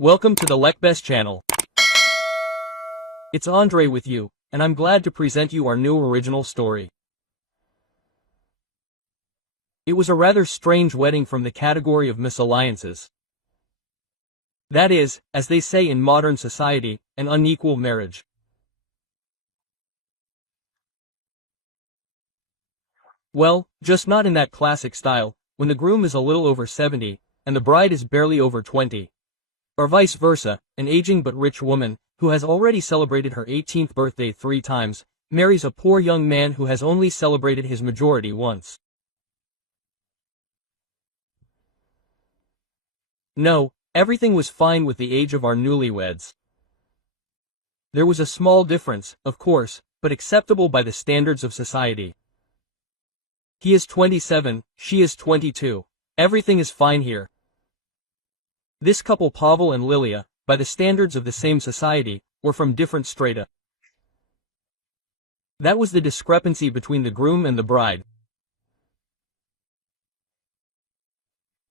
Welcome to the Lekbest channel. It's Andre with you, and I'm glad to present you our new original story. It was a rather strange wedding from the category of misalliances. That is, as they say in modern society, an unequal marriage. Well, just not in that classic style, when the groom is a little over 70, and the bride is barely over 20. Or vice versa, an aging but rich woman, who has already celebrated her 18th birthday 3 times, marries a poor young man who has only celebrated his majority once. No, everything was fine with the age of our newlyweds. There was a small difference, of course, but acceptable by the standards of society. He is 27, she is 22. Everything is fine here. This couple, Pavel and Lilia, by the standards of the same society, were from different strata. That was the discrepancy between the groom and the bride.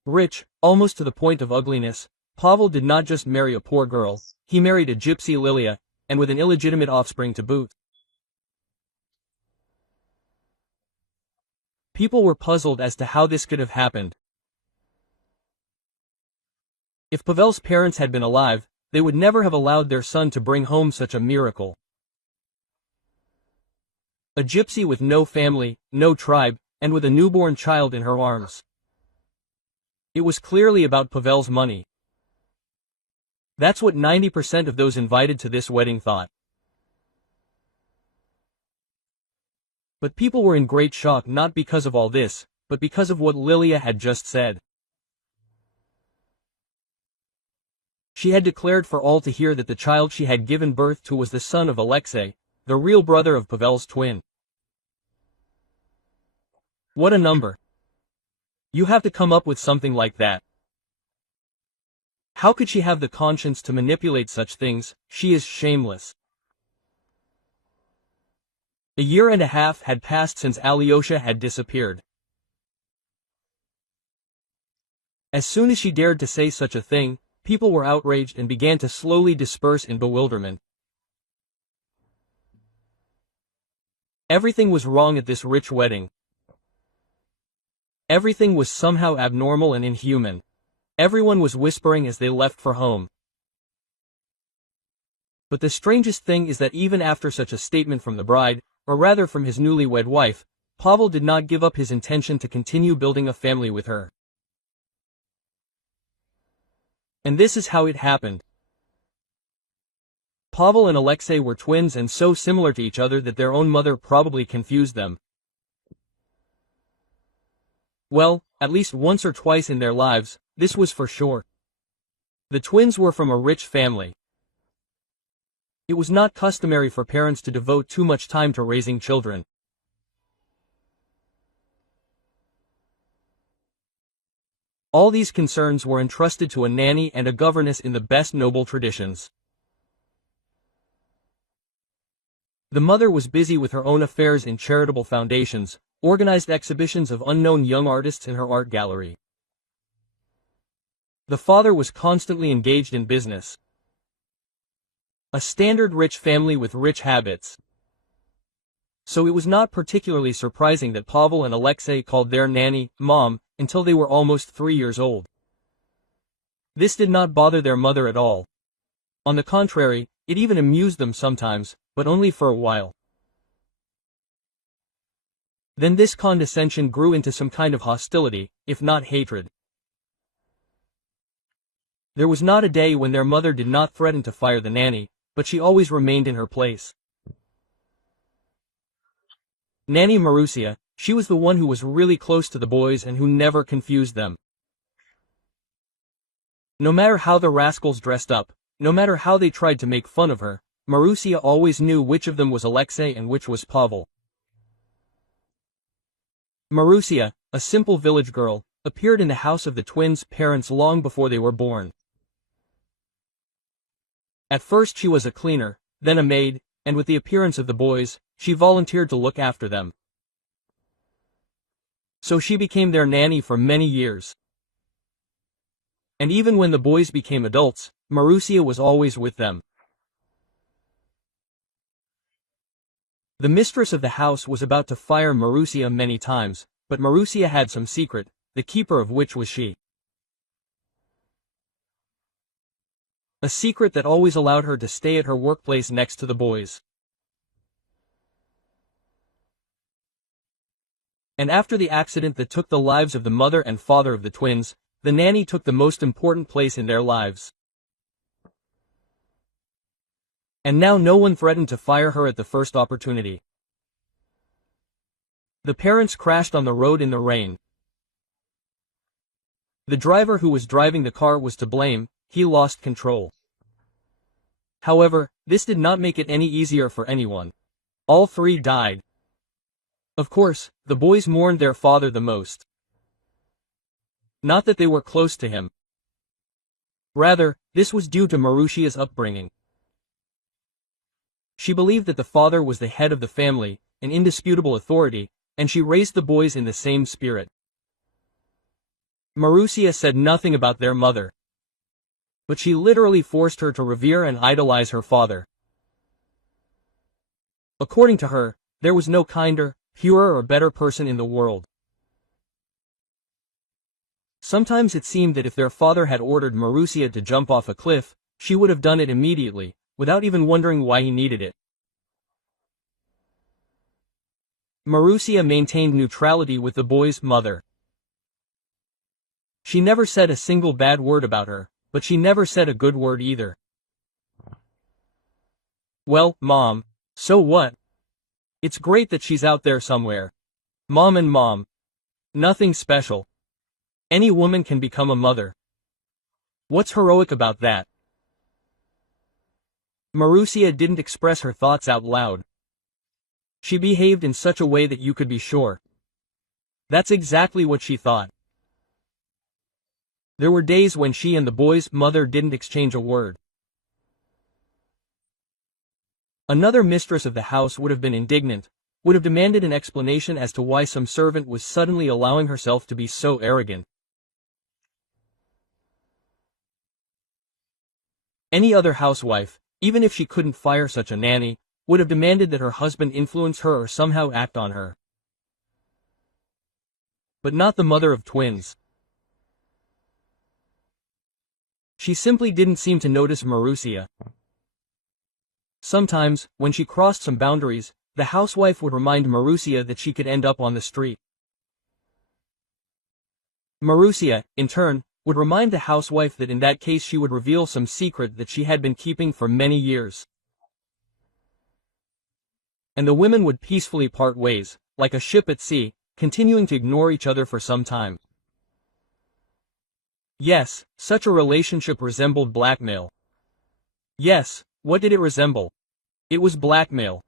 Rich, almost to the point of ugliness, Pavel did not just marry a poor girl, he married a gypsy Lilia, and with an illegitimate offspring to boot. People were puzzled as to how this could have happened. If Pavel's parents had been alive, they would never have allowed their son to bring home such a miracle. A gypsy with no family, no tribe, and with a newborn child in her arms. It was clearly about Pavel's money. That's what 90% of those invited to this wedding thought. But people were in great shock not because of all this, but because of what Lilia had just said. She had declared for all to hear that the child she had given birth to was the son of Alexei, the real brother of Pavel's twin. What a number. You have to come up with something like that. How could she have the conscience to manipulate such things? She is shameless. A year and a half had passed since Alyosha had disappeared. As soon as she dared to say such a thing, people were outraged and began to slowly disperse in bewilderment. Everything was wrong at this rich wedding. Everything was somehow abnormal and inhuman. Everyone was whispering as they left for home. But the strangest thing is that even after such a statement from the bride, or rather from his newlywed wife, Pavel did not give up his intention to continue building a family with her. And this is how it happened. Pavel and Alexei were twins and so similar to each other that their own mother probably confused them. Well, at least once or twice in their lives, this was for sure. The twins were from a rich family. It was not customary for parents to devote too much time to raising children. All these concerns were entrusted to a nanny and a governess in the best noble traditions. The mother was busy with her own affairs in charitable foundations, organized exhibitions of unknown young artists in her art gallery. The father was constantly engaged in business. A standard rich family with rich habits. So it was not particularly surprising that Pavel and Alexei called their nanny, Mom, until they were almost 3 years old. This did not bother their mother at all. On the contrary, it even amused them sometimes, but only for a while. Then this condescension grew into some kind of hostility, if not hatred. There was not a day when their mother did not threaten to fire the nanny, but she always remained in her place. Nanny Marusia, she was the one who was really close to the boys and who never confused them. No matter how the rascals dressed up, no matter how they tried to make fun of her, Marusia always knew which of them was Alexei and which was Pavel. Marusia, a simple village girl, appeared in the house of the twins' parents long before they were born. At first she was a cleaner, then a maid, and with the appearance of the boys, she volunteered to look after them. So she became their nanny for many years. And even when the boys became adults, Marussia was always with them. The mistress of the house was about to fire Marussia many times, but Marussia had some secret, the keeper of which was she. A secret that always allowed her to stay at her workplace next to the boys. And after the accident that took the lives of the mother and father of the twins, the nanny took the most important place in their lives. And now no one threatened to fire her at the first opportunity. The parents crashed on the road in the rain. The driver who was driving the car was to blame, he lost control. However, this did not make it any easier for anyone. All three died. Of course, the boys mourned their father the most. Not that they were close to him. Rather, this was due to Marussia's upbringing. She believed that the father was the head of the family, an indisputable authority, and she raised the boys in the same spirit. Marussia said nothing about their mother. But she literally forced her to revere and idolize her father. According to her, there was no kinder, purer or better person in the world. Sometimes it seemed that if their father had ordered Marussia to jump off a cliff, she would have done it immediately, without even wondering why he needed it. Marussia maintained neutrality with the boy's mother. She never said a single bad word about her, but she never said a good word either. Well, Mom, so what? It's great that she's out there somewhere. Mom and Mom. Nothing special. Any woman can become a mother. What's heroic about that? Marussia didn't express her thoughts out loud. She behaved in such a way that you could be sure. That's exactly what she thought. There were days when she and the boy's mother didn't exchange a word. Another mistress of the house would have been indignant, would have demanded an explanation as to why some servant was suddenly allowing herself to be so arrogant. Any other housewife, even if she couldn't fire such a nanny, would have demanded that her husband influence her or somehow act on her. But not the mother of twins. She simply didn't seem to notice Marussia. Sometimes, when she crossed some boundaries, the housewife would remind Marussia that she could end up on the street. Marussia, in turn, would remind the housewife that in that case she would reveal some secret that she had been keeping for many years. And the women would peacefully part ways, like a ship at sea, continuing to ignore each other for some time. Yes, such a relationship resembled blackmail. Yes, what did it resemble? It was blackmail.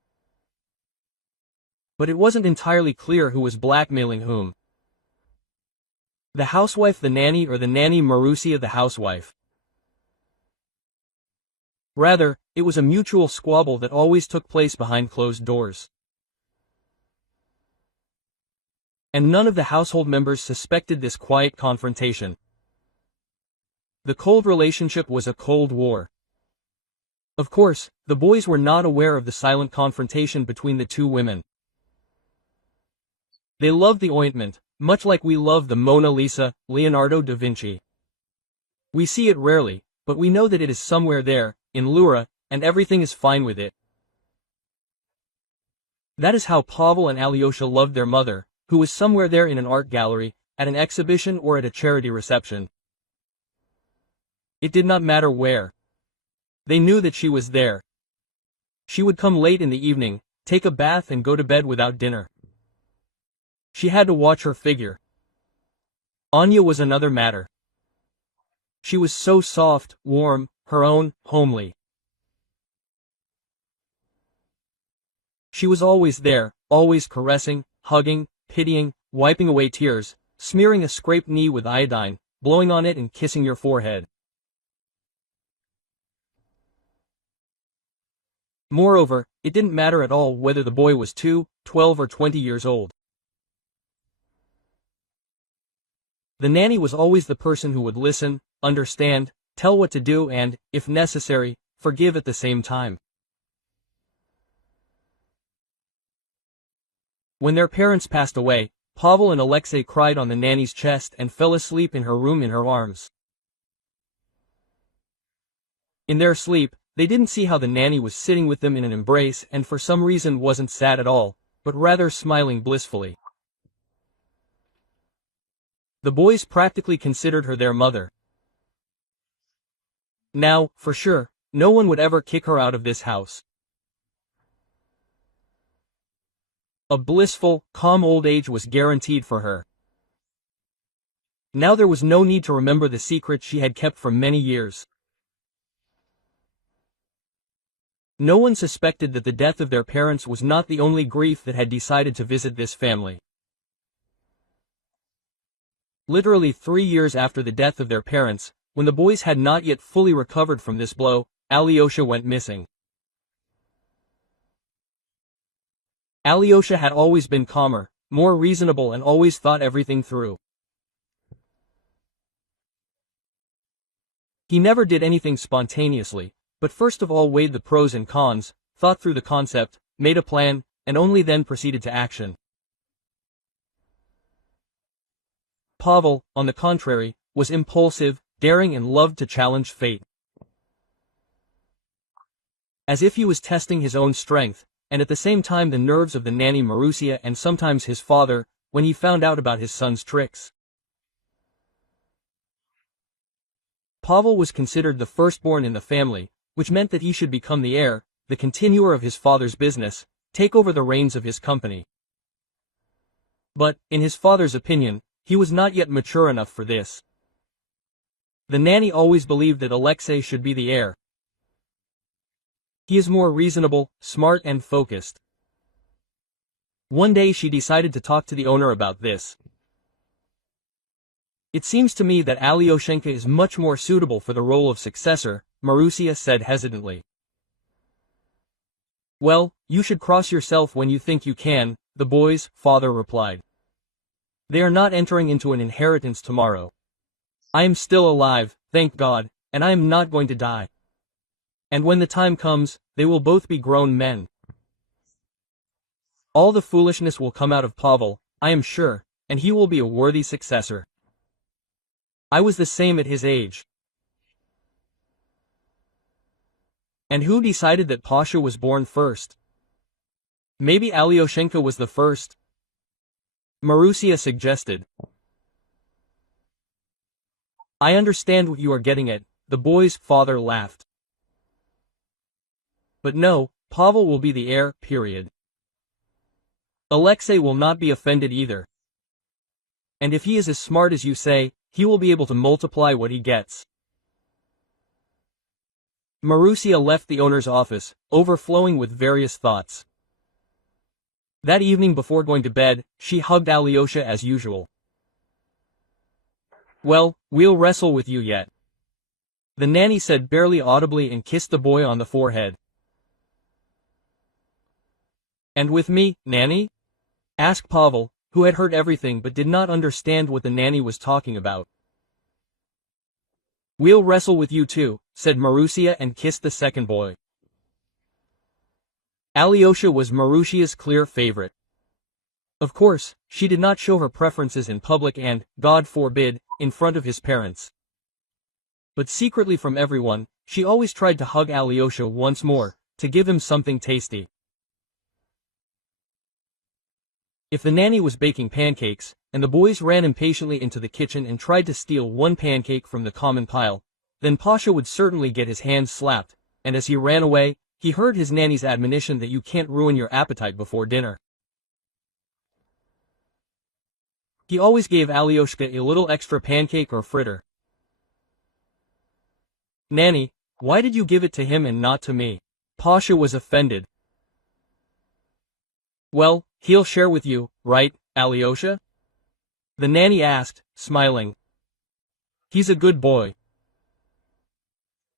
But it wasn't entirely clear who was blackmailing whom. The housewife the nanny or the nanny Marussia the housewife. Rather, it was a mutual squabble that always took place behind closed doors. And none of the household members suspected this quiet confrontation. The cold relationship was a cold war. Of course, the boys were not aware of the silent confrontation between the two women. They loved the ointment, much like we love the Mona Lisa, Leonardo da Vinci. We see it rarely, but we know that it is somewhere there, in Louvre, and everything is fine with it. That is how Pavel and Alyosha loved their mother, who was somewhere there in an art gallery, at an exhibition or at a charity reception. It did not matter where. They knew that she was there. She would come late in the evening, take a bath and go to bed without dinner. She had to watch her figure. Anya was another matter. She was so soft, warm, her own, homely. She was always there, always caressing, hugging, pitying, wiping away tears, smearing a scraped knee with iodine, blowing on it and kissing your forehead. Moreover, it didn't matter at all whether the boy was 2, 12 or 20 years old. The nanny was always the person who would listen, understand, tell what to do and, if necessary, forgive at the same time. When their parents passed away, Pavel and Alexei cried on the nanny's chest and fell asleep in her room in her arms. In their sleep, they didn't see how the nanny was sitting with them in an embrace and for some reason wasn't sad at all, but rather smiling blissfully. The boys practically considered her their mother. Now, for sure, no one would ever kick her out of this house. A blissful, calm old age was guaranteed for her. Now there was no need to remember the secret she had kept for many years. No one suspected that the death of their parents was not the only grief that had decided to visit this family. Literally 3 years after the death of their parents, when the boys had not yet fully recovered from this blow, Alyosha went missing. Alyosha had always been calmer, more reasonable and always thought everything through. He never did anything spontaneously, but first of all weighed the pros and cons, thought through the concept, made a plan, and only then proceeded to action. Pavel, on the contrary, was impulsive, daring and loved to challenge fate. As if he was testing his own strength, and at the same time the nerves of the nanny Marusia and sometimes his father, when he found out about his son's tricks. Pavel was considered the firstborn in the family, which meant that he should become the heir, the continuer of his father's business, take over the reins of his company. But, in his father's opinion, he was not yet mature enough for this. The nanny always believed that Alexei should be the heir. He is more reasonable, smart and focused. One day she decided to talk to the owner about this. It seems to me that Alyoshenka is much more suitable for the role of successor, Marusia said hesitantly. Well, you should cross yourself when you think you can, the boy's father replied. They are not entering into an inheritance tomorrow. I am still alive, thank God, and I am not going to die. And when the time comes, they will both be grown men. All the foolishness will come out of Pavel, I am sure, and he will be a worthy successor. I was the same at his age. And who decided that Pasha was born first? Maybe Alyoshenka was the first? Marusia suggested. I understand what you are getting at, the boy's father laughed. But no, Pavel will be the heir, period. Alexei will not be offended either. And if he is as smart as you say, he will be able to multiply what he gets. Marusia left the owner's office, overflowing with various thoughts. That evening before going to bed, she hugged Alyosha as usual. Well, we'll wrestle with you yet. The nanny said barely audibly and kissed the boy on the forehead. And with me, nanny? Asked Pavel, who had heard everything but did not understand what the nanny was talking about. We'll wrestle with you too, said Marusia and kissed the second boy. Alyosha was Marusia's clear favorite. Of course, she did not show her preferences in public and, God forbid, in front of his parents. But secretly from everyone, she always tried to hug Alyosha once more, to give him something tasty. If the nanny was baking pancakes, and the boys ran impatiently into the kitchen and tried to steal one pancake from the common pile, then Pasha would certainly get his hands slapped, and as he ran away, he heard his nanny's admonition that you can't ruin your appetite before dinner. He always gave Alyosha a little extra pancake or fritter. Nanny, why did you give it to him and not to me? Pasha was offended. Well, he'll share with you, right, Alyosha? The nanny asked, smiling. He's a good boy.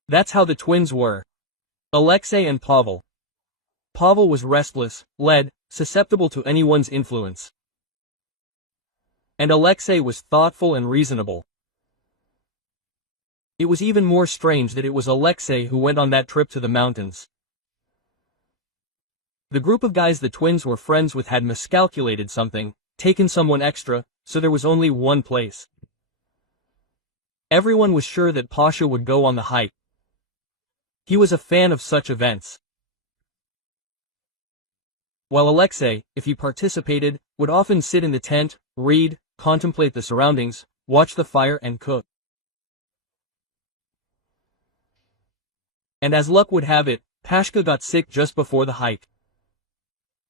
That's how the twins were. Alexei and Pavel. Pavel was restless, led, susceptible to anyone's influence. And Alexei was thoughtful and reasonable. It was even more strange that it was Alexei who went on that trip to the mountains. The group of guys the twins were friends with had miscalculated something, taken someone extra, so there was only one place. Everyone was sure that Pasha would go on the hike. He was a fan of such events. While Alexei, if he participated, would often sit in the tent, read, contemplate the surroundings, watch the fire and cook. And as luck would have it, Pashka got sick just before the hike.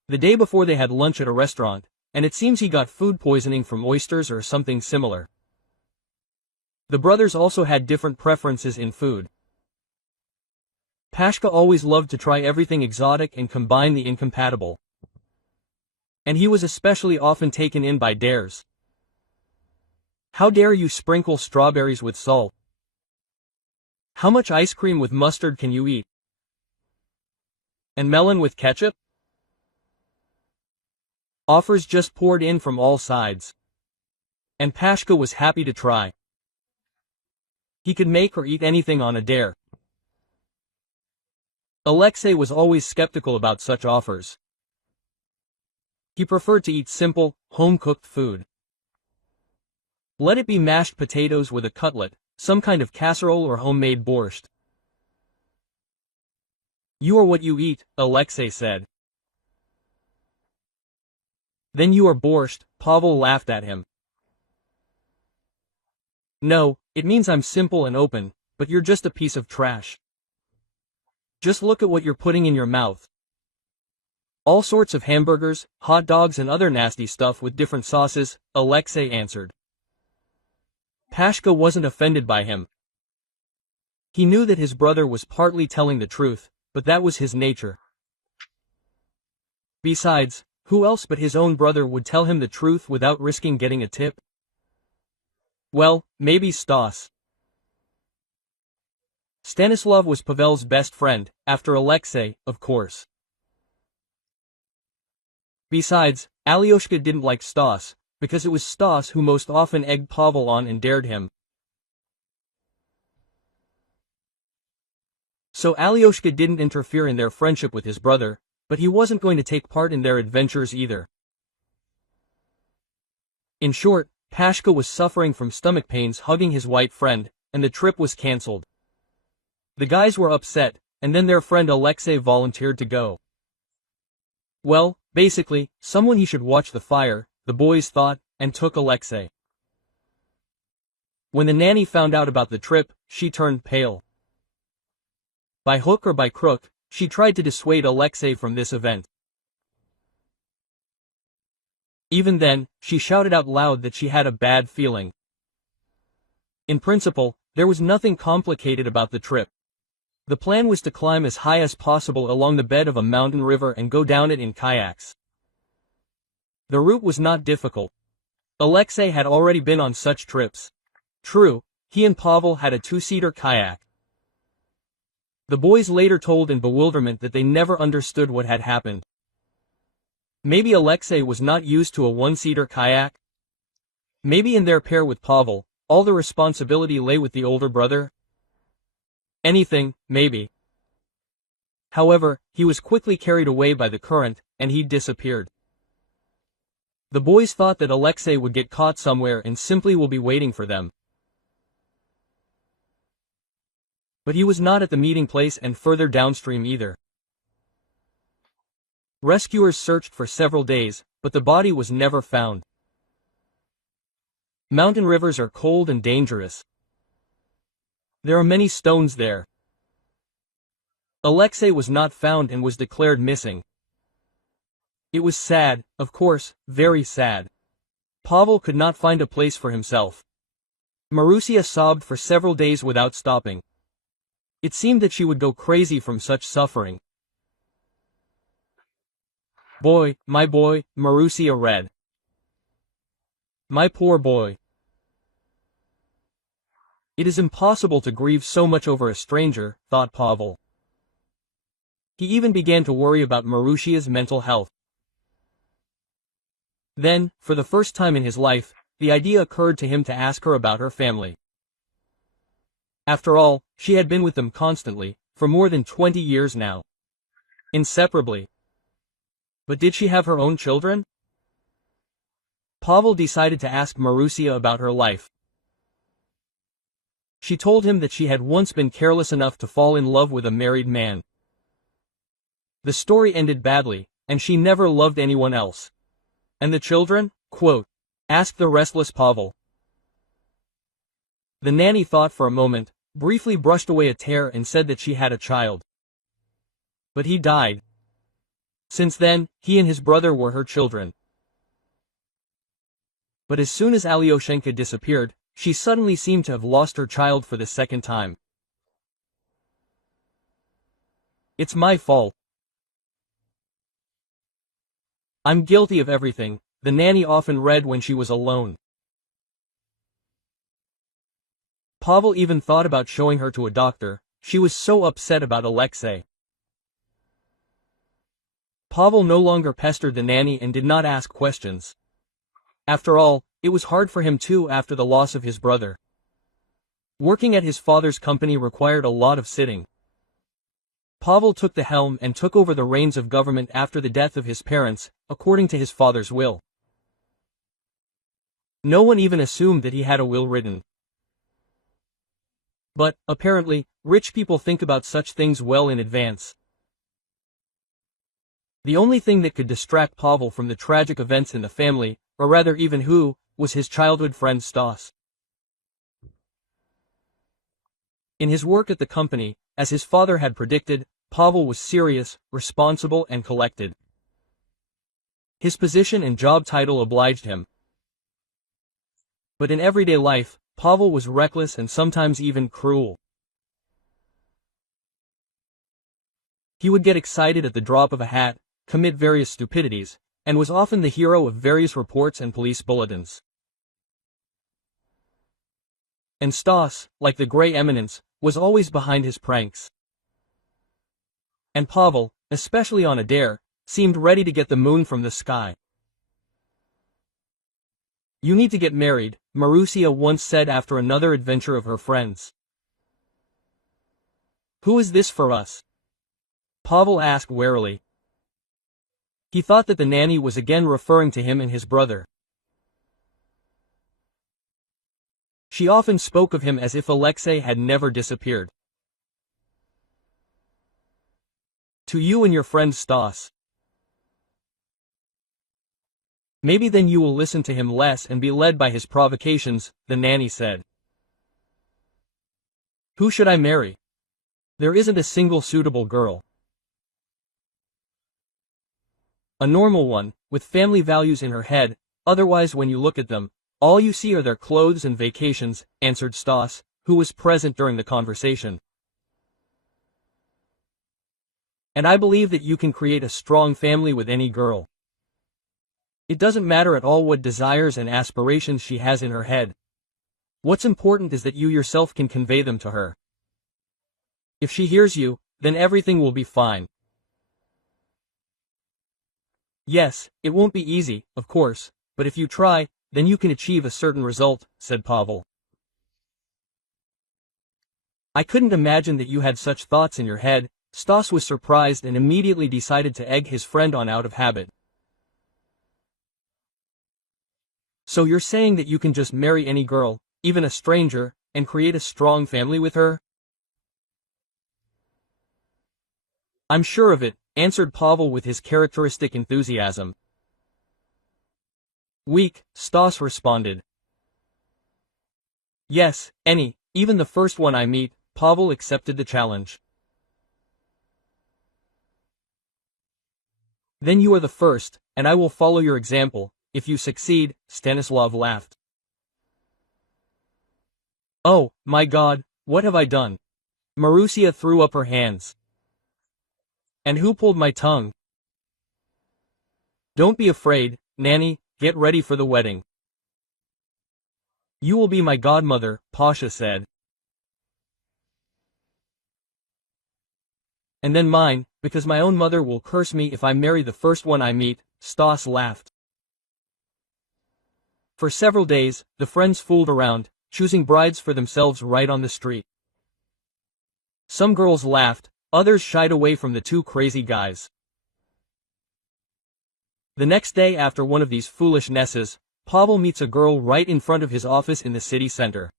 The day before they had lunch at a restaurant, and it seems he got food poisoning from oysters or something similar. The brothers also had different preferences in food. Pashka always loved to try everything exotic and combine the incompatible. And he was especially often taken in by dares. How dare you sprinkle strawberries with salt? How much ice cream with mustard can you eat? And melon with ketchup? Offers just poured in from all sides. And Pashka was happy to try. He could make or eat anything on a dare. Alexei was always skeptical about such offers. He preferred to eat simple, home-cooked food. Let it be mashed potatoes with a cutlet, some kind of casserole or homemade borscht. You are what you eat, Alexei said. Then you are borscht, Pavel laughed at him. No, it means I'm simple and open, but you're just a piece of trash. Just look at what you're putting in your mouth. All sorts of hamburgers, hot dogs and other nasty stuff with different sauces, Alexei answered. Pashka wasn't offended by him. He knew that his brother was partly telling the truth, but that was his nature. Besides, who else but his own brother would tell him the truth without risking getting a tip? Well, maybe Stas. Stanislav was Pavel's best friend, after Alexei, of course. Besides, Alyoshka didn't like Stas, because it was Stas who most often egged Pavel on and dared him. So Alyoshka didn't interfere in their friendship with his brother, but he wasn't going to take part in their adventures either. In short, Pashka was suffering from stomach pains hugging his white friend, and the trip was cancelled. The guys were upset, and then their friend Alexei volunteered to go. Well, basically, someone he should watch the fire, the boys thought, and took Alexei. When the nanny found out about the trip, she turned pale. By hook or by crook, she tried to dissuade Alexei from this event. Even then, she shouted out loud that she had a bad feeling. In principle, there was nothing complicated about the trip. The plan was to climb as high as possible along the bed of a mountain river and go down it in kayaks. The route was not difficult. Alexei had already been on such trips. True, he and Pavel had a two-seater kayak. The boys later told in bewilderment that they never understood what had happened. Maybe Alexei was not used to a one-seater kayak? Maybe in their pair with Pavel, all the responsibility lay with the older brother? Anything, maybe. However, he was quickly carried away by the current, and he disappeared. The boys thought that Alexei would get caught somewhere and simply will be waiting for them. But he was not at the meeting place and further downstream either. Rescuers searched for several days, but the body was never found. Mountain rivers are cold and dangerous. There are many stones there. Alexei was not found and was declared missing. It was sad, of course, very sad. Pavel could not find a place for himself. Marusia sobbed for several days without stopping. It seemed that she would go crazy from such suffering. Boy, Marusia read. My poor boy. It is impossible to grieve so much over a stranger, thought Pavel. He even began to worry about Marusia's mental health. Then, for the first time in his life, the idea occurred to him to ask her about her family. After all, she had been with them constantly, for more than 20 years now. Inseparably. But did she have her own children? Pavel decided to ask Marusia about her life. She told him that she had once been careless enough to fall in love with a married man. The story ended badly, and she never loved anyone else. And the children? Quote, asked the restless Pavel. The nanny thought for a moment, briefly brushed away a tear and said that she had a child. But he died. Since then, he and his brother were her children. But as soon as Alyoshenka disappeared, she suddenly seemed to have lost her child for the second time. It's my fault. I'm guilty of everything, the nanny often read when she was alone. Pavel even thought about showing her to a doctor, she was so upset about Alexei. Pavel no longer pestered the nanny and did not ask questions. After all, it was hard for him too after the loss of his brother. Working at his father's company required a lot of sitting. Pavel took the helm and took over the reins of government after the death of his parents, according to his father's will. No one even assumed that he had a will written. But, apparently, rich people think about such things well in advance. The only thing that could distract Pavel from the tragic events in the family, or rather even who, was his childhood friend Stas. In his work at the company, as his father had predicted, Pavel was serious, responsible and collected. His position and job title obliged him. But in everyday life, Pavel was reckless and sometimes even cruel. He would get excited at the drop of a hat, commit various stupidities, and was often the hero of various reports and police bulletins. And Stas, like the gray eminence, was always behind his pranks. And Pavel, especially on a dare, seemed ready to get the moon from the sky. You need to get married, Marusia once said after another adventure of her friends. Who is this for us? Pavel asked warily. He thought that the nanny was again referring to him and his brother. She often spoke of him as if Alexei had never disappeared. To you and your friend Stas. Maybe then you will listen to him less and be led by his provocations, the nanny said. Who should I marry? There isn't a single suitable girl. A normal one, with family values in her head, otherwise when you look at them, all you see are their clothes and vacations, answered Stas, who was present during the conversation. And I believe that you can create a strong family with any girl. It doesn't matter at all what desires and aspirations she has in her head. What's important is that you yourself can convey them to her. If she hears you, then everything will be fine. Yes, it won't be easy, of course, but if you try, then you can achieve a certain result, said Pavel. I couldn't imagine that you had such thoughts in your head. Stas was surprised and immediately decided to egg his friend on out of habit. So you're saying that you can just marry any girl, even a stranger, and create a strong family with her? I'm sure of it, answered Pavel with his characteristic enthusiasm. Weak, Stas responded. Yes, any, even the first one I meet, Pavel accepted the challenge. Then you are the first, and I will follow your example. If you succeed, Stanislav laughed. Oh, my God, what have I done? Marusia threw up her hands. And who pulled my tongue? Don't be afraid, Nanny, get ready for the wedding. You will be my godmother, Pasha said. And then mine, because my own mother will curse me if I marry the first one I meet, Stas laughed. For several days, the friends fooled around, choosing brides for themselves right on the street. Some girls laughed, others shied away from the two crazy guys. The next day after one of these foolishnesses, Pavel meets a girl right in front of his office in the city center.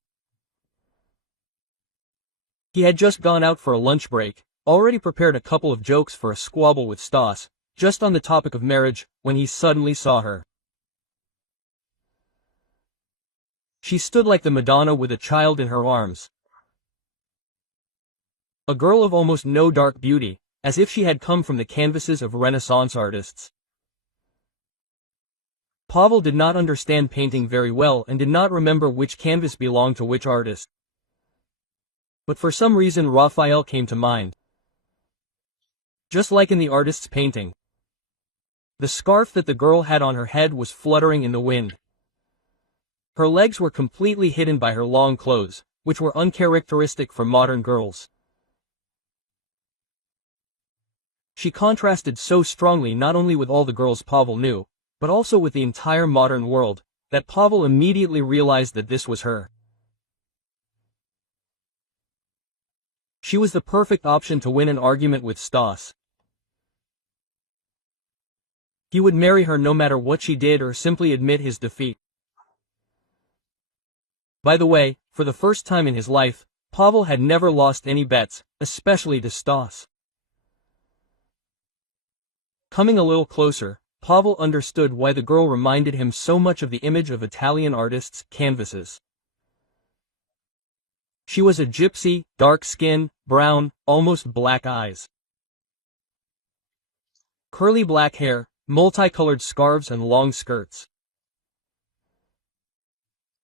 He had just gone out for a lunch break, already prepared a couple of jokes for a squabble with Stas, just on the topic of marriage, when he suddenly saw her. She stood like the Madonna with a child in her arms. A girl of almost no dark beauty, as if she had come from the canvases of Renaissance artists. Pavel did not understand painting very well and did not remember which canvas belonged to which artist. But for some reason Raphael came to mind. Just like in the artist's painting. The scarf that the girl had on her head was fluttering in the wind. Her legs were completely hidden by her long clothes, which were uncharacteristic for modern girls. She contrasted so strongly not only with all the girls Pavel knew, but also with the entire modern world, that Pavel immediately realized that this was her. She was the perfect option to win an argument with Stas. He would marry her no matter what she did or simply admit his defeat. By the way, for the first time in his life, Pavel had never lost any bets, especially to Stas. Coming a little closer, Pavel understood why the girl reminded him so much of the image of Italian artists' canvases. She was a gypsy, dark skin, brown, almost black eyes. Curly black hair, multicolored scarves and long skirts.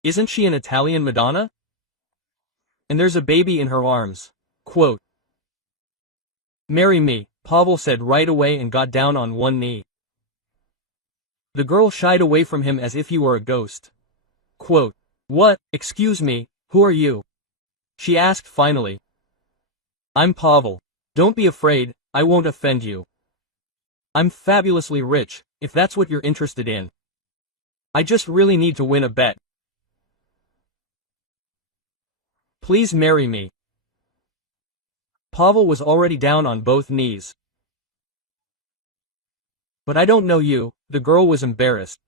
Isn't she an Italian Madonna? And there's a baby in her arms. Quote, "Marry me," Pavel said right away and got down on one knee. The girl shied away from him as if he were a ghost. Quote, "What, excuse me, who are you?" she asked finally. "I'm Pavel. Don't be afraid, I won't offend you. I'm fabulously rich, if that's what you're interested in. I just really need to win a bet. Please marry me." Pavel was already down on both knees. "But I don't know you," the girl was embarrassed.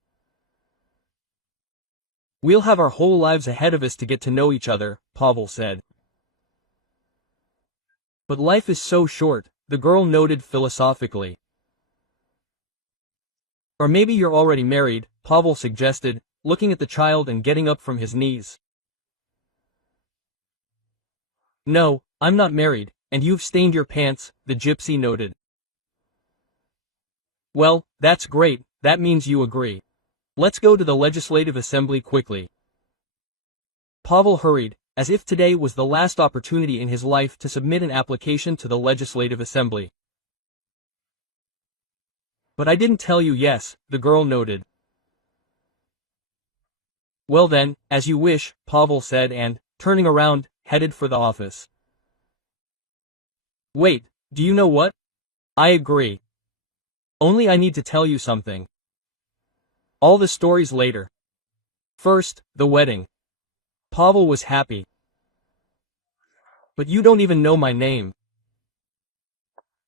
"We'll have our whole lives ahead of us to get to know each other," Pavel said. "But life is so short," the girl noted philosophically. "Or maybe you're already married," Pavel suggested, looking at the child and getting up from his knees. "No, I'm not married, and you've stained your pants," the gypsy noted. "Well, that's great, that means you agree. Let's go to the Legislative Assembly quickly." Pavel hurried, as if today was the last opportunity in his life to submit an application to the Legislative Assembly. "But I didn't tell you yes," the girl noted. "Well then, as you wish," Pavel said and, turning around, headed for the office. "Wait, do you know what? I agree. Only I need to tell you something. All the stories later. First, the wedding." Pavel was happy. "But you don't even know my name."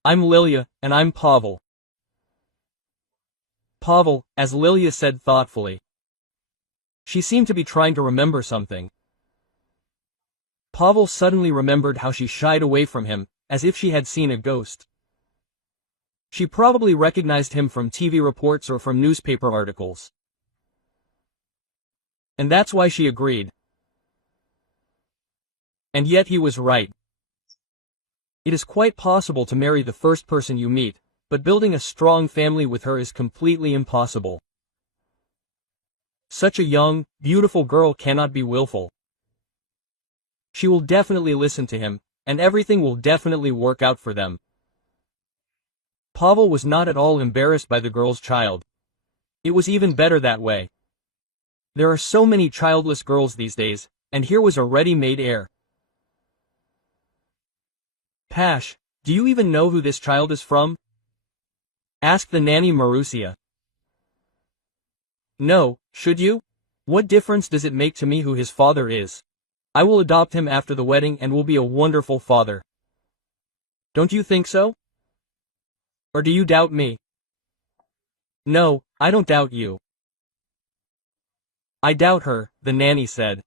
"I'm Lilia, and I'm Pavel." "Pavel," as Lilia said thoughtfully. She seemed to be trying to remember something. Pavel suddenly remembered how she shied away from him, as if she had seen a ghost. She probably recognized him from TV reports or from newspaper articles. And that's why she agreed. And yet he was right. It is quite possible to marry the first person you meet, but building a strong family with her is completely impossible. Such a young, beautiful girl cannot be willful. She will definitely listen to him, and everything will definitely work out for them. Pavel was not at all embarrassed by the girl's child. It was even better that way. There are so many childless girls these days, and here was a ready-made heir. "Pash, do you even know who this child is from?" asked the nanny Marusia. "No, should you?" What difference does it make to me who his father is? I will adopt him after the wedding and will be a wonderful father. Don't you think so? Or do you doubt me? No, I don't doubt you. I doubt her, the nanny said.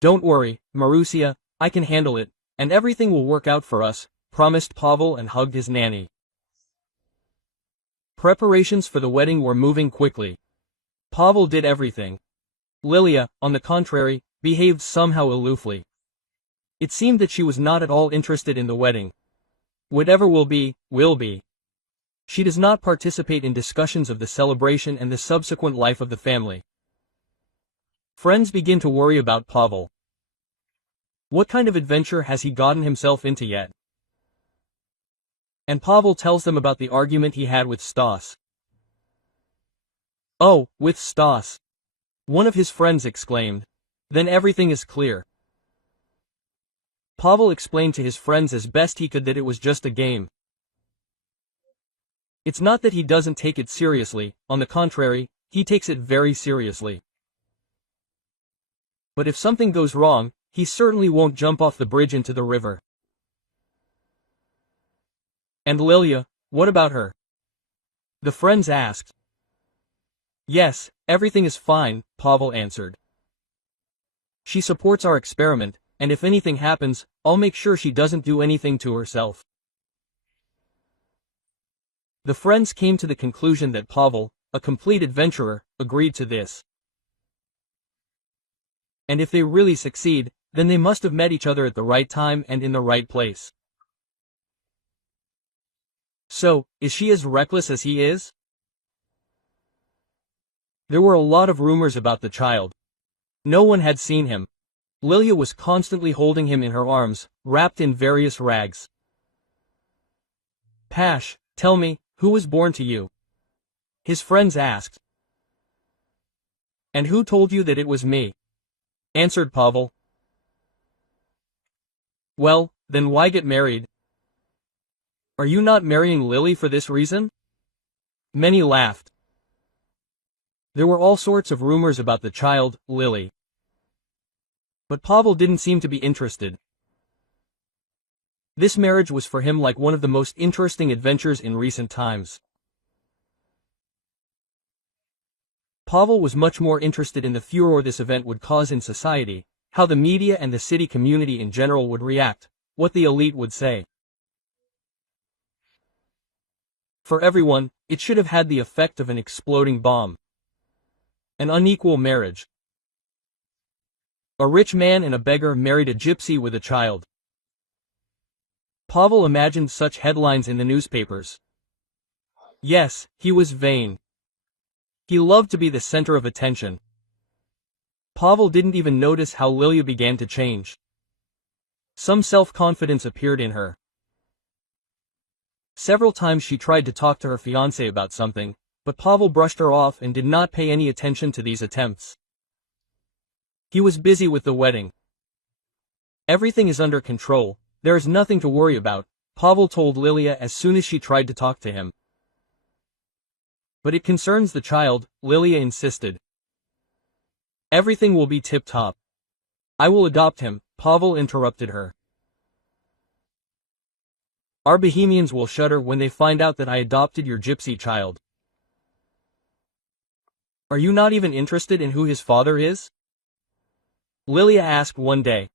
Don't worry, Marusia, I can handle it, and everything will work out for us, promised Pavel and hugged his nanny. Preparations for the wedding were moving quickly. Pavel did everything. Lilia, on the contrary, behaved somehow aloofly. It seemed that she was not at all interested in the wedding. Whatever will be, will be. She does not participate in discussions of the celebration and the subsequent life of the family. Friends begin to worry about Pavel. What kind of adventure has he gotten himself into yet? And Pavel tells them about the argument he had with Stas. Oh, with Stas. One of his friends exclaimed. Then everything is clear. Pavel explained to his friends as best he could that it was just a game. It's not that he doesn't take it seriously, on the contrary, he takes it very seriously. But if something goes wrong, he certainly won't jump off the bridge into the river. And Lilia, what about her? The friends asked. Yes, everything is fine, Pavel answered. She supports our experiment, and if anything happens, I'll make sure she doesn't do anything to herself. The friends came to the conclusion that Pavel, a complete adventurer, agreed to this. And if they really succeed, then they must have met each other at the right time and in the right place. So, is she as reckless as he is? There were a lot of rumors about the child. No one had seen him. Lilia was constantly holding him in her arms, wrapped in various rags. Pash, tell me, who was born to you? His friends asked. And who told you that it was me? Answered Pavel. Well, then why get married? Are you not marrying Lily for this reason? Many laughed. There were all sorts of rumors about the child, Lily. But Pavel didn't seem to be interested. This marriage was for him like one of the most interesting adventures in recent times. Pavel was much more interested in the furor this event would cause in society, how the media and the city community in general would react, what the elite would say. For everyone, it should have had the effect of an exploding bomb. An unequal marriage. A rich man and a beggar married a gypsy with a child. Pavel imagined such headlines in the newspapers. Yes, he was vain. He loved to be the center of attention. Pavel didn't even notice how Lilia began to change. Some self-confidence appeared in her. Several times she tried to talk to her fiancé about something, but Pavel brushed her off and did not pay any attention to these attempts. He was busy with the wedding. Everything is under control, there is nothing to worry about, Pavel told Lilia as soon as she tried to talk to him. But it concerns the child, Lilia insisted. Everything will be tip-top. I will adopt him, Pavel interrupted her. Our Bohemians will shudder when they find out that I adopted your gypsy child. Are you not even interested in who his father is? Lilia asked one day.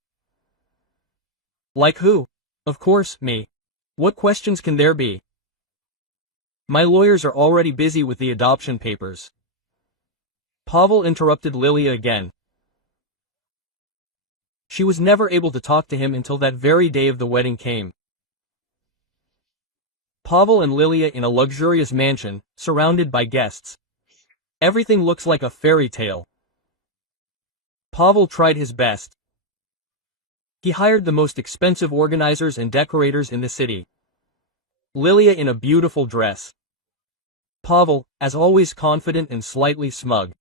Like who? Of course, me. What questions can there be? My lawyers are already busy with the adoption papers. Pavel interrupted Lilia again. She was never able to talk to him until that very day of the wedding came. Pavel and Lilia in a luxurious mansion, surrounded by guests. Everything looks like a fairy tale. Pavel tried his best. He hired the most expensive organizers and decorators in the city. Lilia in a beautiful dress. Pavel, as always confident and slightly smug.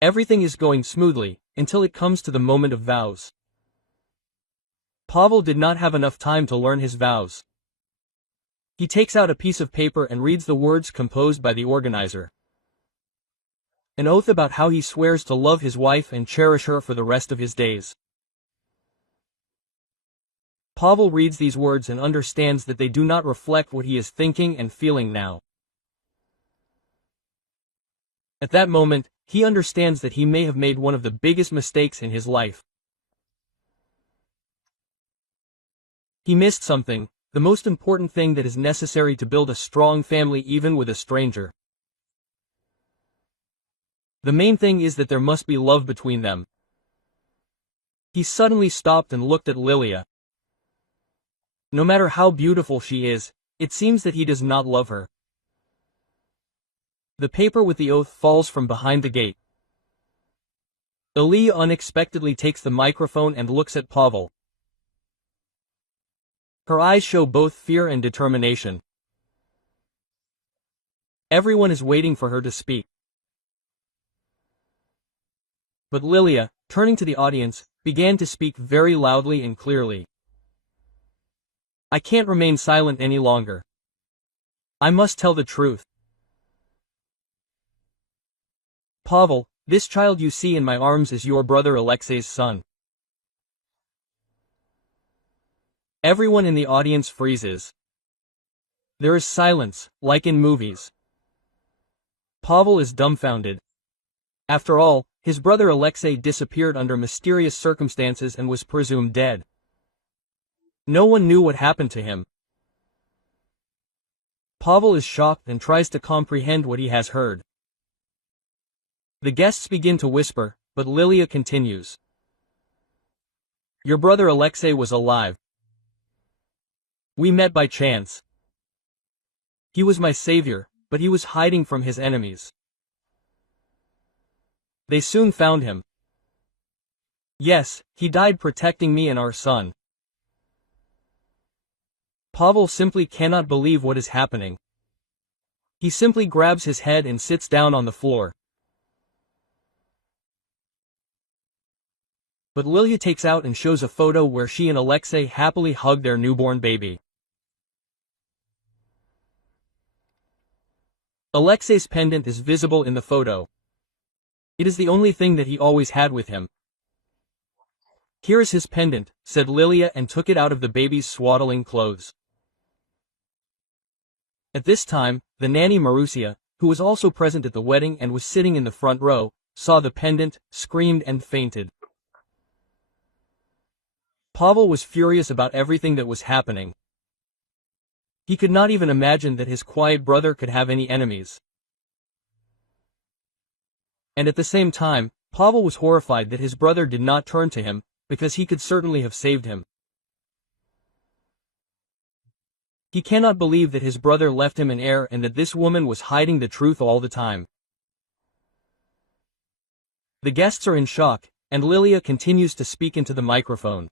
Everything is going smoothly, until it comes to the moment of vows. Pavel did not have enough time to learn his vows. He takes out a piece of paper and reads the words composed by the organizer. An oath about how he swears to love his wife and cherish her for the rest of his days. Pavel reads these words and understands that they do not reflect what he is thinking and feeling now. At that moment, he understands that he may have made one of the biggest mistakes in his life. He missed something, the most important thing that is necessary to build a strong family even with a stranger. The main thing is that there must be love between them. He suddenly stopped and looked at Lilia. No matter how beautiful she is, it seems that he does not love her. The paper with the oath falls from behind the gate. Lilia unexpectedly takes the microphone and looks at Pavel. Her eyes show both fear and determination. Everyone is waiting for her to speak. But Lilia, turning to the audience, began to speak very loudly and clearly. I can't remain silent any longer. I must tell the truth. Pavel, this child you see in my arms is your brother Alexei's son. Everyone in the audience freezes. There is silence, like in movies. Pavel is dumbfounded. After all, his brother Alexei disappeared under mysterious circumstances and was presumed dead. No one knew what happened to him. Pavel is shocked and tries to comprehend what he has heard. The guests begin to whisper, but Lilia continues. Your brother Alexei was alive. We met by chance. He was my savior, but he was hiding from his enemies. They soon found him. Yes, he died protecting me and our son. Pavel simply cannot believe what is happening. He simply grabs his head and sits down on the floor. But Lilia takes out and shows a photo where she and Alexei happily hug their newborn baby. Alexei's pendant is visible in the photo. It is the only thing that he always had with him. Here is his pendant, said Lilia and took it out of the baby's swaddling clothes. At this time, the nanny Marusia, who was also present at the wedding and was sitting in the front row, saw the pendant, screamed and fainted. Pavel was furious about everything that was happening. He could not even imagine that his quiet brother could have any enemies. And at the same time, Pavel was horrified that his brother did not turn to him, because he could certainly have saved him. He cannot believe that his brother left him in air and that this woman was hiding the truth all the time. The guests are in shock, and Lilia continues to speak into the microphone.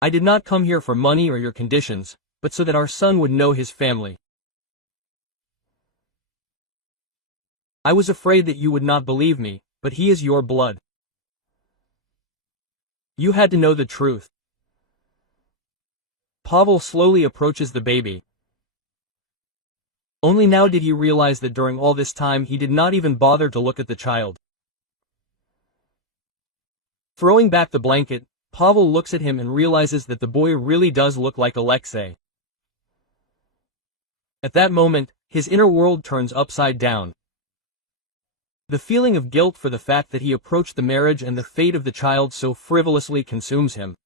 I did not come here for money or your conditions, but so that our son would know his family. I was afraid that you would not believe me, but he is your blood. You had to know the truth. Pavel slowly approaches the baby. Only now did he realize that during all this time he did not even bother to look at the child. Throwing back the blanket, Pavel looks at him and realizes that the boy really does look like Alexei. At that moment, his inner world turns upside down. The feeling of guilt for the fact that he approached the marriage and the fate of the child so frivolously consumes him.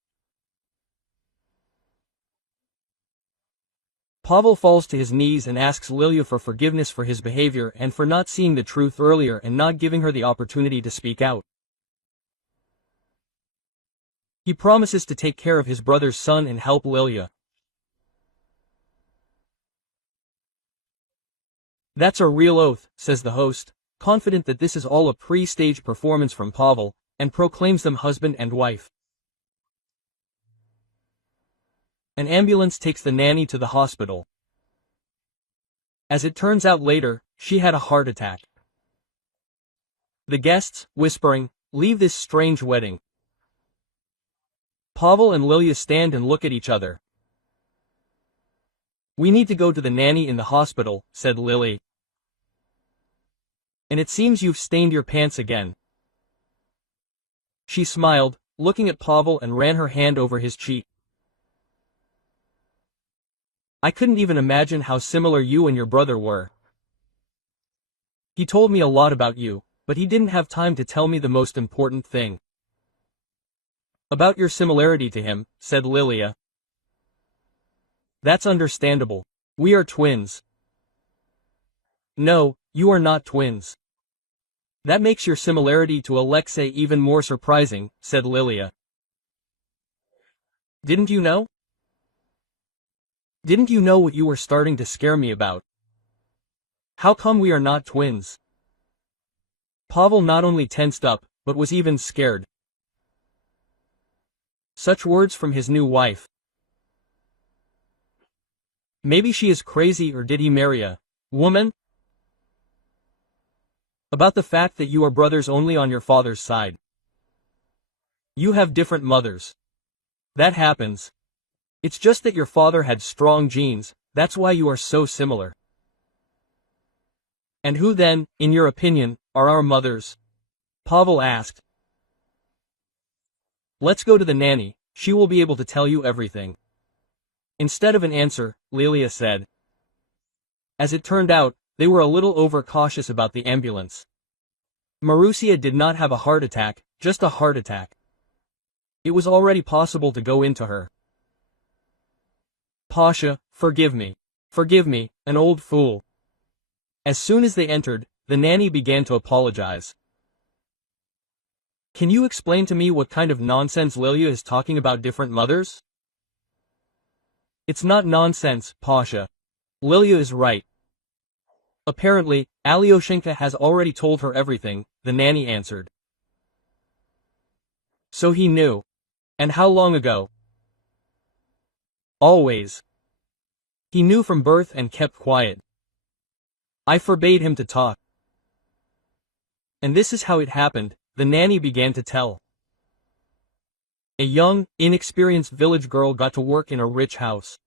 Pavel falls to his knees and asks Lilia for forgiveness for his behavior and for not seeing the truth earlier and not giving her the opportunity to speak out. He promises to take care of his brother's son and help Lilia. That's a real oath, says the host, confident that this is all a pre-staged performance from Pavel, and proclaims them husband and wife. An ambulance takes the nanny to the hospital. As it turns out later, she had a heart attack. The guests, whispering, leave this strange wedding. Pavel and Lilia stand and look at each other. We need to go to the nanny in the hospital, said Lily. And it seems you've stained your pants again. She smiled, looking at Pavel, and ran her hand over his cheek. I couldn't even imagine how similar you and your brother were. He told me a lot about you, but he didn't have time to tell me the most important thing. About your similarity to him, said Lilia. That's understandable. We are twins. No, you are not twins. That makes your similarity to Alexei even more surprising, said Lilia. Didn't you know? Didn't you know what you were starting to scare me about? How come we are not twins? Pavel not only tensed up, but was even scared. Such words from his new wife. Maybe she is crazy, or did he marry a woman? About the fact that you are brothers only on your father's side. You have different mothers. That happens. It's just that your father had strong genes, that's why you are so similar. And who then, in your opinion, are our mothers? Pavel asked. Let's go to the nanny, she will be able to tell you everything. Instead of an answer, Lilia said. As it turned out, they were a little overcautious about the ambulance. Marusia did not have a heart attack, just a heart attack. It was already possible to go into her. Pasha, forgive me, an old fool. As soon as they entered, the nanny began to apologize. Can you explain to me what kind of nonsense Lilia is talking about different mothers? It's not nonsense, Pasha. Lilia is right. Apparently, Alyoshenka has already told her everything, the nanny answered. So he knew. And how long ago? Always. He knew from birth and kept quiet. I forbade him to talk. And this is how it happened, the nanny began to tell. A young, inexperienced village girl got to work in a rich house.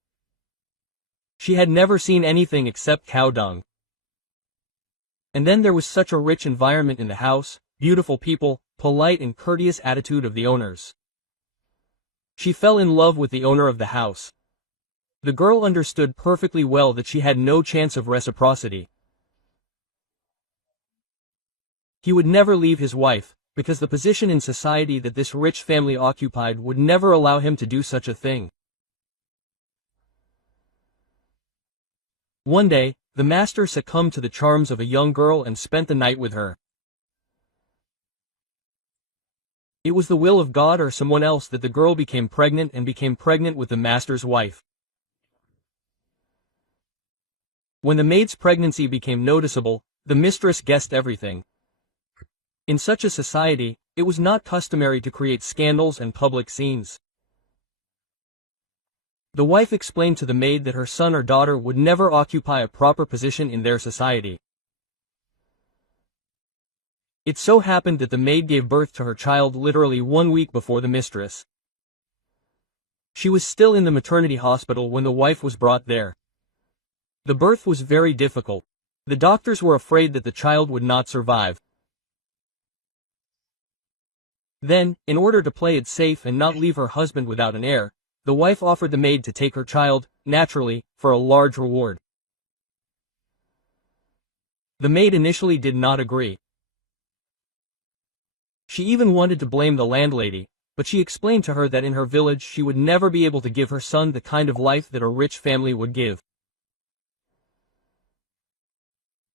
She had never seen anything except cow dung. And then there was such a rich environment in the house, beautiful people, polite and courteous attitude of the owners. She fell in love with the owner of the house. The girl understood perfectly well that she had no chance of reciprocity. He would never leave his wife, because the position in society that this rich family occupied would never allow him to do such a thing. One day, the master succumbed to the charms of a young girl and spent the night with her. It was the will of God or someone else that the girl became pregnant with the master's wife. When the maid's pregnancy became noticeable, the mistress guessed everything. In such a society, it was not customary to create scandals and public scenes. The wife explained to the maid that her son or daughter would never occupy a proper position in their society. It so happened that the maid gave birth to her child literally 1 week before the mistress. She was still in the maternity hospital when the wife was brought there. The birth was very difficult. The doctors were afraid that the child would not survive. Then, in order to play it safe and not leave her husband without an heir, the wife offered the maid to take her child, naturally, for a large reward. The maid initially did not agree. She even wanted to blame the landlady, but she explained to her that in her village she would never be able to give her son the kind of life that a rich family would give.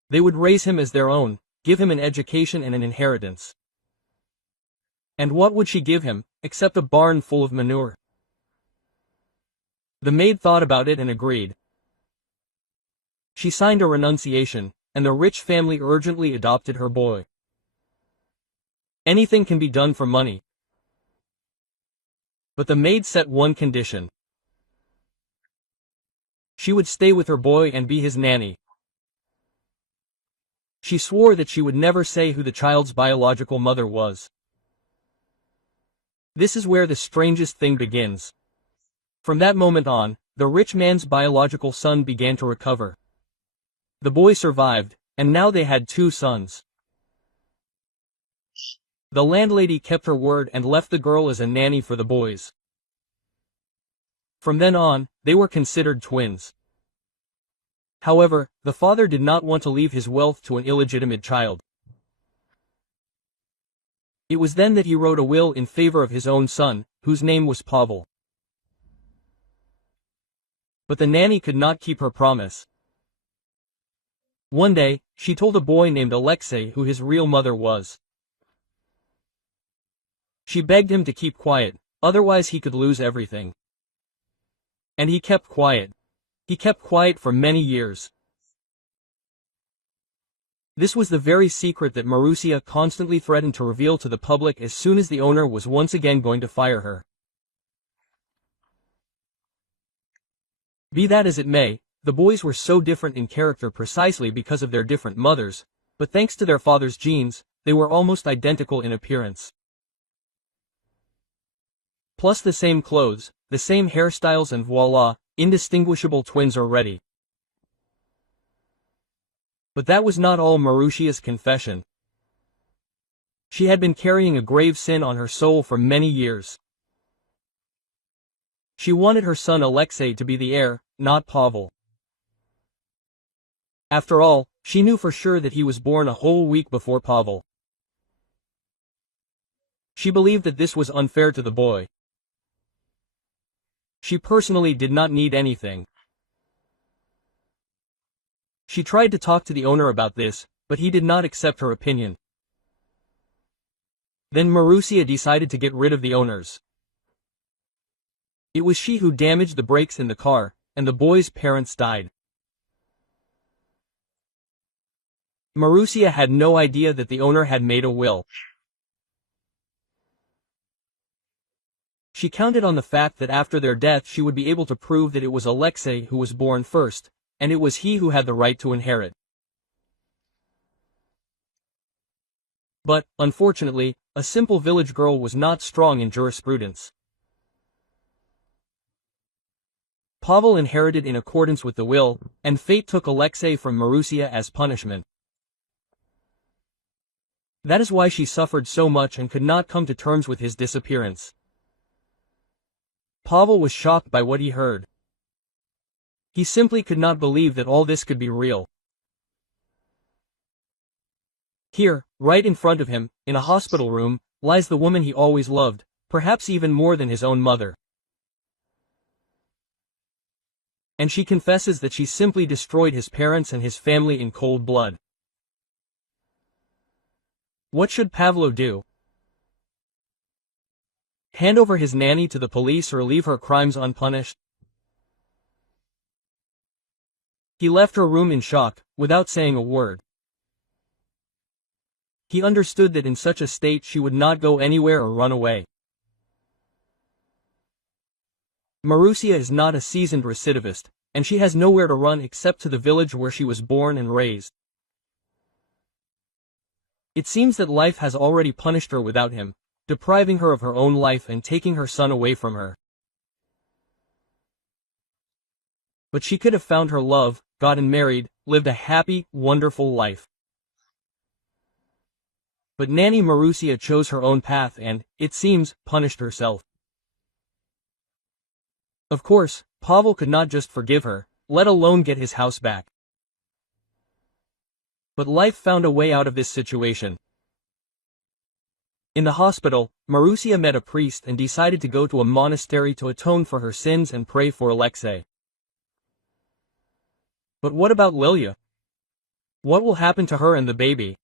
They would raise him as their own, give him an education and an inheritance. And what would she give him, except a barn full of manure? The maid thought about it and agreed. She signed a renunciation, and the rich family urgently adopted her boy. Anything can be done for money. But the maid set one condition. She would stay with her boy and be his nanny. She swore that she would never say who the child's biological mother was. This is where the strangest thing begins. From that moment on, the rich man's biological son began to recover. The boy survived, and now they had 2 sons. The landlady kept her word and left the girl as a nanny for the boys. From then on, they were considered twins. However, the father did not want to leave his wealth to an illegitimate child. It was then that he wrote a will in favor of his own son, whose name was Pavel. But the nanny could not keep her promise. One day, she told a boy named Alexei who his real mother was. She begged him to keep quiet, otherwise he could lose everything. And he kept quiet. He kept quiet for many years. This was the very secret that Marusia constantly threatened to reveal to the public as soon as the owner was once again going to fire her. Be that as it may, the boys were so different in character precisely because of their different mothers, but thanks to their father's genes, they were almost identical in appearance. Plus the same clothes, the same hairstyles, and voila, indistinguishable twins are ready. But that was not all Marusia's confession. She had been carrying a grave sin on her soul for many years. She wanted her son Alexei to be the heir, not Pavel. After all, she knew for sure that he was born a whole week before Pavel. She believed that this was unfair to the boy. She personally did not need anything. She tried to talk to the owner about this, but he did not accept her opinion. Then Marusia decided to get rid of the owners. It was she who damaged the brakes in the car, and the boy's parents died. Marusia had no idea that the owner had made a will. She counted on the fact that after their death she would be able to prove that it was Alexei who was born first, and it was he who had the right to inherit. But, unfortunately, a simple village girl was not strong in jurisprudence. Pavel inherited in accordance with the will, and fate took Alexei from Marusia as punishment. That is why she suffered so much and could not come to terms with his disappearance. Pavel was shocked by what he heard. He simply could not believe that all this could be real. Here, right in front of him, in a hospital room, lies the woman he always loved, perhaps even more than his own mother. And she confesses that she simply destroyed his parents and his family in cold blood. What should Pavlo do? Hand over his nanny to the police or leave her crimes unpunished? He left her room in shock, without saying a word. He understood that in such a state she would not go anywhere or run away. Marusia is not a seasoned recidivist, and she has nowhere to run except to the village where she was born and raised. It seems that life has already punished her without him, depriving her of her own life and taking her son away from her. But she could have found her love, gotten married, lived a happy, wonderful life. But Nanny Marusia chose her own path and, it seems, punished herself. Of course, Pavel could not just forgive her, let alone get his house back. But life found a way out of this situation. In the hospital, Marusia met a priest and decided to go to a monastery to atone for her sins and pray for Alexei. But what about Lilia? What will happen to her and the baby?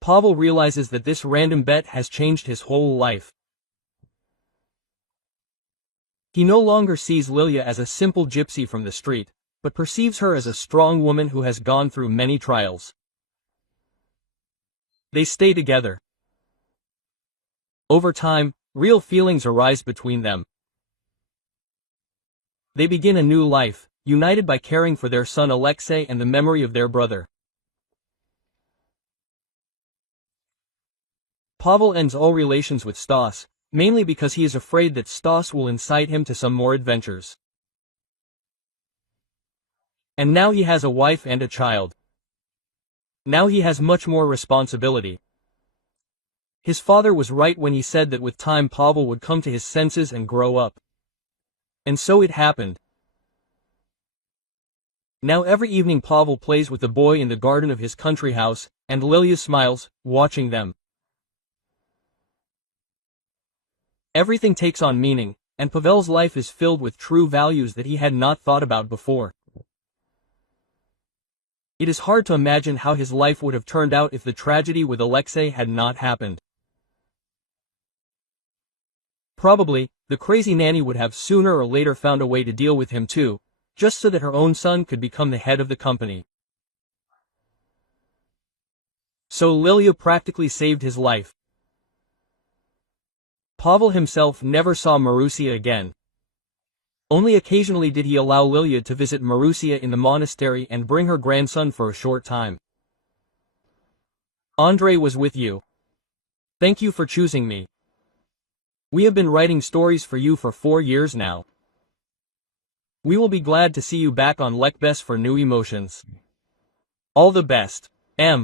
Pavel realizes that this random bet has changed his whole life. He no longer sees Lilia as a simple gypsy from the street, but perceives her as a strong woman who has gone through many trials. They stay together. Over time, real feelings arise between them. They begin a new life, united by caring for their son Alexei and the memory of their brother. Pavel ends all relations with Stas, mainly because he is afraid that Stas will incite him to some more adventures. And now he has a wife and a child. Now he has much more responsibility. His father was right when he said that with time Pavel would come to his senses and grow up. And so it happened. Now every evening Pavel plays with the boy in the garden of his country house, and Lilia smiles, watching them. Everything takes on meaning, and Pavel's life is filled with true values that he had not thought about before. It is hard to imagine how his life would have turned out if the tragedy with Alexei had not happened. Probably, the crazy nanny would have sooner or later found a way to deal with him too, just so that her own son could become the head of the company. So Lilia practically saved his life. Pavel himself never saw Marusia again. Only occasionally did he allow Lilia to visit Marusia in the monastery and bring her grandson for a short time. Andrei was with you. Thank you for choosing me. We have been writing stories for you for 4 years now. We will be glad to see you back on Lekbes for new emotions. All the best. M.